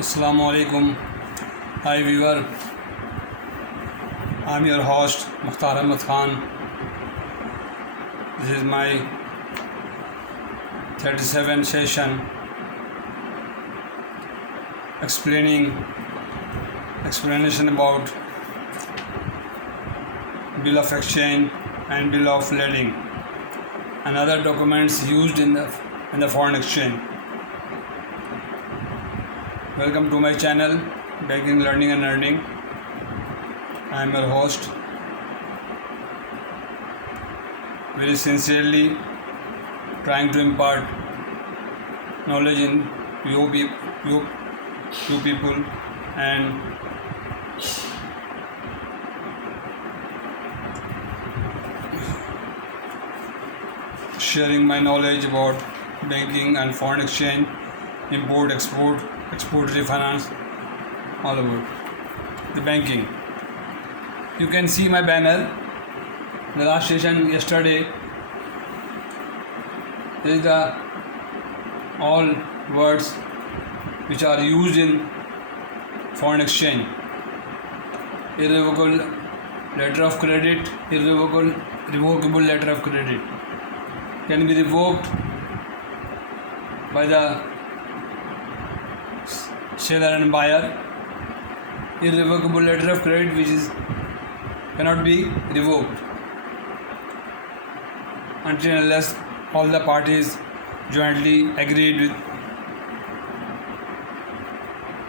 Assalamualaikum. Hi viewer, I'm your host Mukhtar Ahmed Khan. This is my 37th session explanation about Bill of Exchange and Bill of Lading and other documents used in the foreign exchange. Welcome to my channel, Banking, Learning and Earning. I am your host. Very sincerely trying to impart knowledge in you people and sharing my knowledge about banking and foreign exchange, import, export, refinance, all about the banking. You can see my banner. The last session yesterday is the all words which are used in foreign exchange. Irrevocable letter of credit, revocable letter of credit can be revoked by the seller and buyer. Irrevocable letter of credit cannot be revoked until and unless all the parties jointly agreed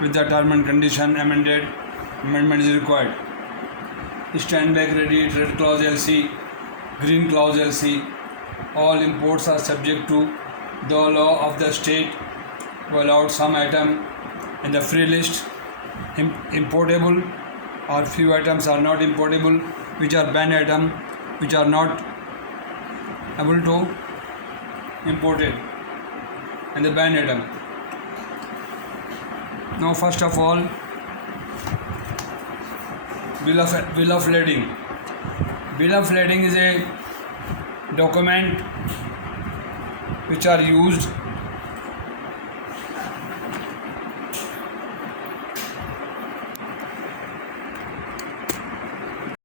with the term and condition. Amendment is required. Standby credit, red clause LC, green clause LC, all imports are subject to the law of the state to allow some item in the free list importable, or few items are not importable, which are banned item, which are not able to imported, and the banned item. Now first of all, Bill of Lading. Bill of Lading is a document which are used